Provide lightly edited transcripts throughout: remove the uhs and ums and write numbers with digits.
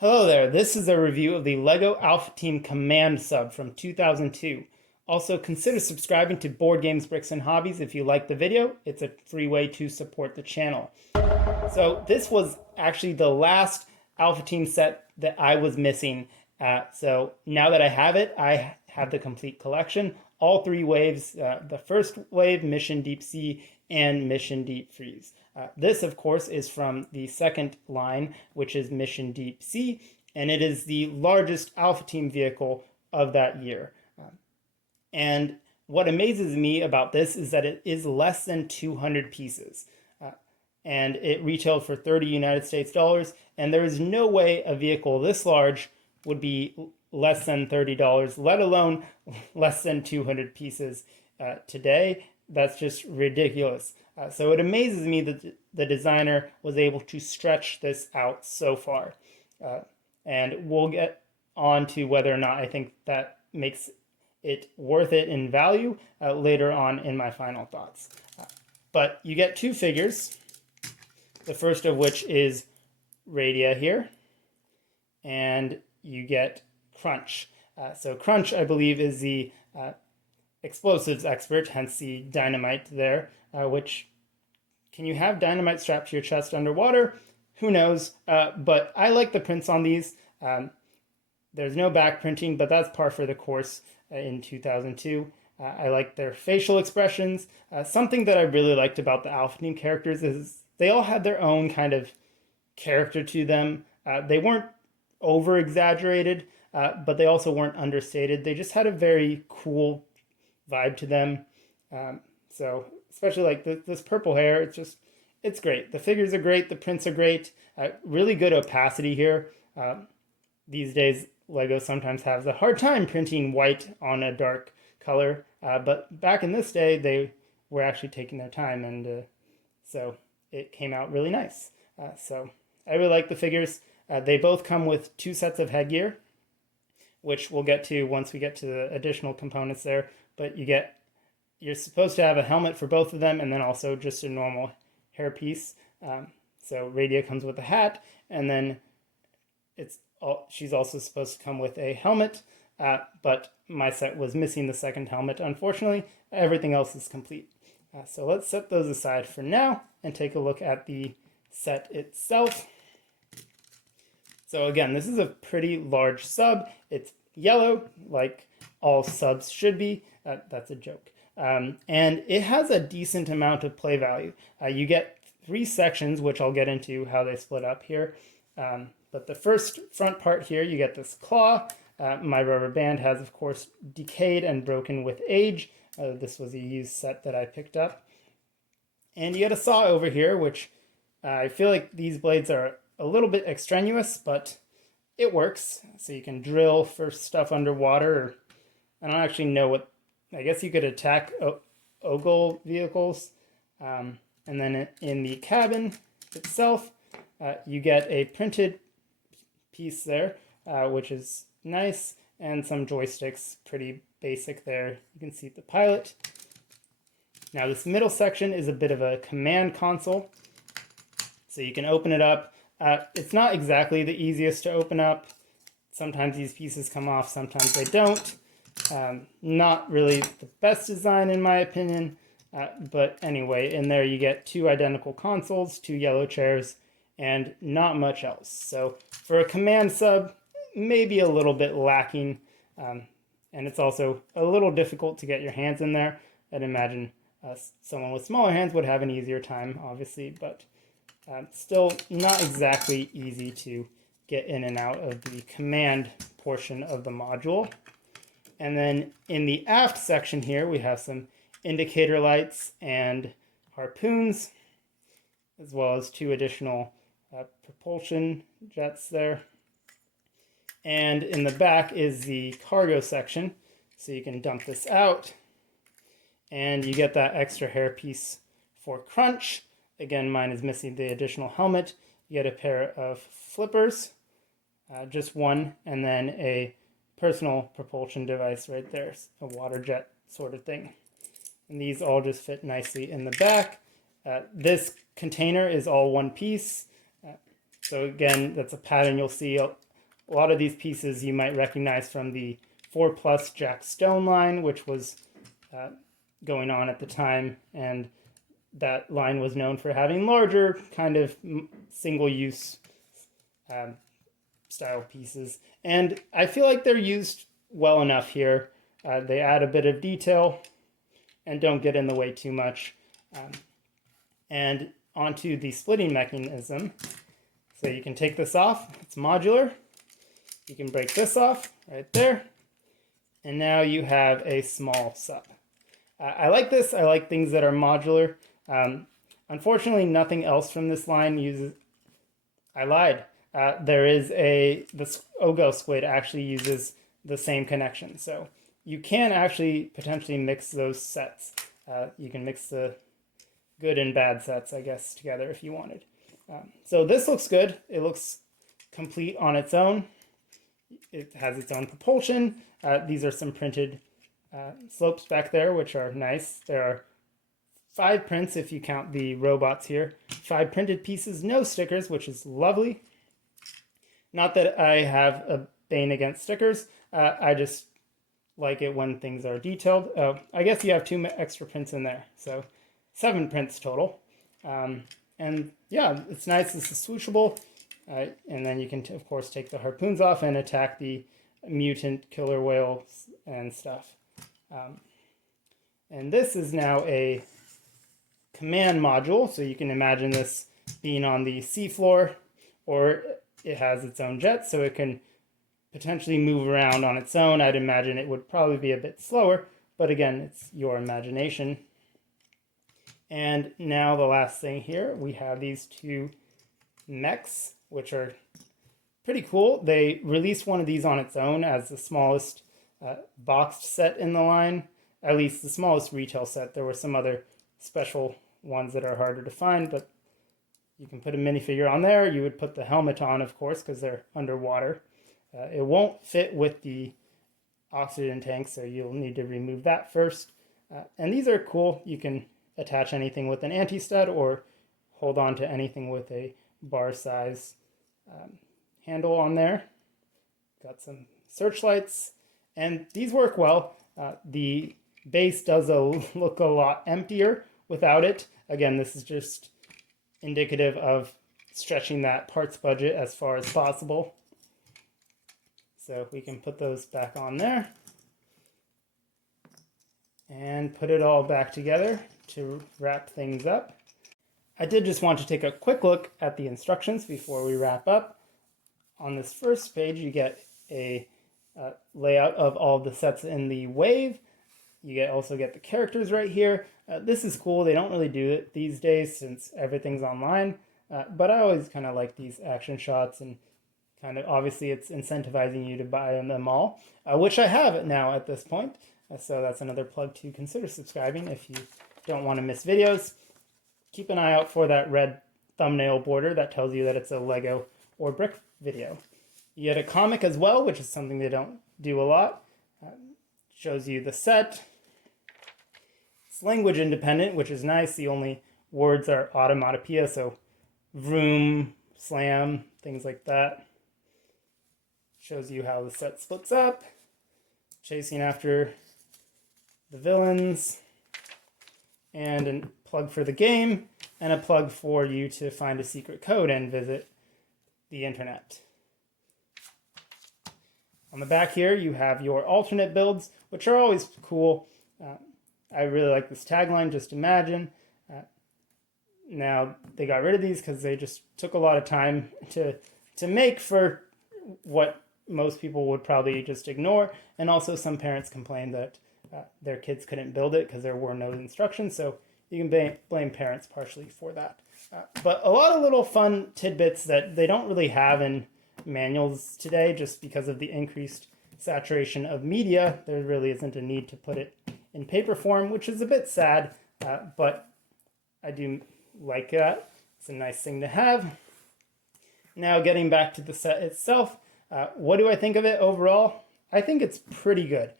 Hello there, this is a review of the LEGO Alpha Team Command sub from 2002. Also, consider subscribing to Board Games, Bricks, and Hobbies if you like the video. It's a free way to support the channel. So this was actually the last Alpha Team set that I was missing. So now that I have it, I have the complete collection. All three waves, the first wave, Mission Deep Sea, and Mission Deep Freeze. This, of course, is from the second line, which is Mission Deep Sea, and it is the largest Alpha Team vehicle of that year. And what amazes me about this is that it is less than 200 pieces. And it retailed for 30 United States dollars, and there is no way a vehicle this large would be less than $30, let alone less than 200 pieces today. That's just ridiculous. So it amazes me that the designer was able to stretch this out so far. And we'll get on to whether or not I think that makes it worth it in value later on in my final thoughts. But you get two figures, the first of which is Radia here, and you get Crunch. So Crunch, I believe, is the explosives expert, hence the dynamite there, which, can you have dynamite strapped to your chest underwater? Who knows? But I like the prints on these. There's no back printing, but that's par for the course in 2002. I like their facial expressions. Something that I really liked about the Alpha Team characters is they all had their own kind of character to them. They weren't over-exaggerated, but they also weren't understated. They just had a very cool vibe to them. So especially like this purple hair, it's great. The figures are great, the prints are great. Really good opacity here. These days, LEGO sometimes has a hard time printing white on a dark color, but back in this day, they were actually taking their time, and so it came out really nice. So I really like the figures. They both come with 2 sets of headgear, which we'll get to once we get to the additional components there. But you're supposed to have a helmet for both of them, and then also just a normal hairpiece. So Radia comes with a hat, and then she's also supposed to come with a helmet, but my set was missing the second helmet, unfortunately. Everything else is complete. So let's set those aside for now and take a look at the set itself. So again, this is a pretty large sub. It's yellow, like all subs should be. That's a joke. And it has a decent amount of play value. You get 3 sections, which I'll get into how they split up here. But the first front part here, you get this claw. My rubber band has, of course, decayed and broken with age. This was a used set that I picked up. And you get a saw over here, which I feel like these blades are a little bit extraneous, but it works. So you can drill for stuff underwater. Or, I don't actually know what, I guess you could attack ogle vehicles. And then in the cabin itself, you get a printed piece there, which is nice, and some joysticks, pretty basic there. You can see the pilot. Now this middle section is a bit of a command console, so you can open it up. It's not exactly the easiest to open up. Sometimes these pieces come off, sometimes they don't. Not really the best design in my opinion, but anyway, in there you get 2 identical consoles, 2 yellow chairs, and not much else. So for a command sub, maybe a little bit lacking, and it's also a little difficult to get your hands in there. I'd imagine someone with smaller hands would have an easier time, obviously, but still not exactly easy to get in and out of the command portion of the module. And then in the aft section here, we have some indicator lights and harpoons, as well as 2 additional propulsion jets there. And in the back is the cargo section, so you can dump this out, and you get that extra hairpiece for Crunch. Again, mine is missing the additional helmet. You get a pair of flippers, just one, and then a personal propulsion device right there, a water jet sort of thing. And these all just fit nicely in the back. This container is all one piece. So again, that's a pattern you'll see A lot of these pieces you might recognize from the 4+ Jack Stone line, which was going on at the time, and that line was known for having larger kind of single-use style pieces. And I feel like they're used well enough here. They add a bit of detail and don't get in the way too much. And onto the splitting mechanism. So you can take this off, it's modular. You can break this off right there. And now you have a small sub. I like this, I like things that are modular. Unfortunately, nothing else from this line uses, I lied. The Ogo squid actually uses the same connection. So you can actually potentially mix those sets. You can mix the good and bad sets, I guess, together if you wanted. So this looks good. It looks complete on its own. It has its own propulsion. These are some printed slopes back there, which are nice. There are 5 prints if you count the robots here. 5 printed pieces, no stickers, which is lovely. Not that I have a bane against stickers. I just like it when things are detailed. I guess you have 2 extra prints in there, so 7 prints total. And yeah, it's nice. This is swooshable. And then you can, of course, take the harpoons off and attack the mutant killer whales and stuff. And this is now a command module, so you can imagine this being on the seafloor, or it has its own jet, so it can potentially move around on its own. I'd imagine it would probably be a bit slower, but again, it's your imagination. And now the last thing here, we have these 2 mechs, which are pretty cool. They released one of these on its own as the smallest boxed set in the line, at least the smallest retail set. There were some other special ones that are harder to find, but you can put a minifigure on there. You would put the helmet on, of course, because they're underwater. It won't fit with the oxygen tank, so you'll need to remove that first. And these are cool. You can attach anything with an anti-stud or hold on to anything with a bar size handle on there. Got some searchlights, and these work well. The base does look a lot emptier without it. Again, this is just indicative of stretching that parts budget as far as possible. So we can put those back on there and put it all back together to wrap things up. I did just want to take a quick look at the instructions before we wrap up. On this first page, you get a layout of all the sets in the wave. You also get the characters right here. This is cool. They don't really do it these days since everything's online, but I always kind of like these action shots, and kind of obviously it's incentivizing you to buy them all, which I have now at this point. So that's another plug to consider subscribing if you don't want to miss videos. Keep an eye out for that red thumbnail border that tells you that it's a Lego or brick video. You get a comic as well, which is something they don't do a lot. Shows you the set. It's language independent, which is nice. The only words are automatopoeia, so vroom, slam, things like that. Shows you how the set splits up. Chasing after the villains. And a plug for the game, and a plug for you to find a secret code and visit the internet. On the back here, you have your alternate builds, which are always cool. I really like this tagline, just imagine. Now, they got rid of these because they just took a lot of time to make for what most people would probably just ignore. And also some parents complained that their kids couldn't build it because there were no instructions, so you can blame parents partially for that. But a lot of little fun tidbits that they don't really have in manuals today just because of the increased saturation of media. There really isn't a need to put it in paper form, which is a bit sad, but I do like that. It's a nice thing to have. Now getting back to the set itself, what do I think of it overall? I think it's pretty good.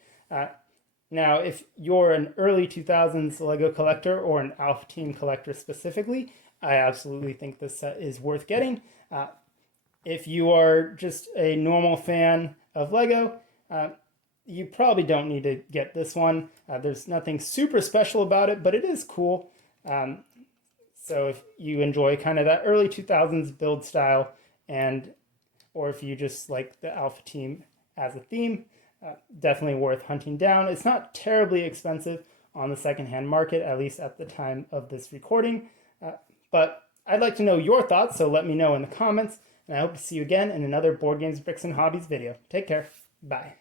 Now, if you're an early 2000s LEGO collector or an Alpha Team collector specifically, I absolutely think this set is worth getting. If you are just a normal fan of Lego, you probably don't need to get this one. There's nothing super special about it, but it is cool. So if you enjoy kind of that early 2000s build style, or if you just like the Alpha Team as a theme, definitely worth hunting down. It's not terribly expensive on the secondhand market, at least at the time of this recording. But I'd like to know your thoughts, so let me know in the comments. And I hope to see you again in another Board Games, Bricks, and Hobbies video. Take care. Bye.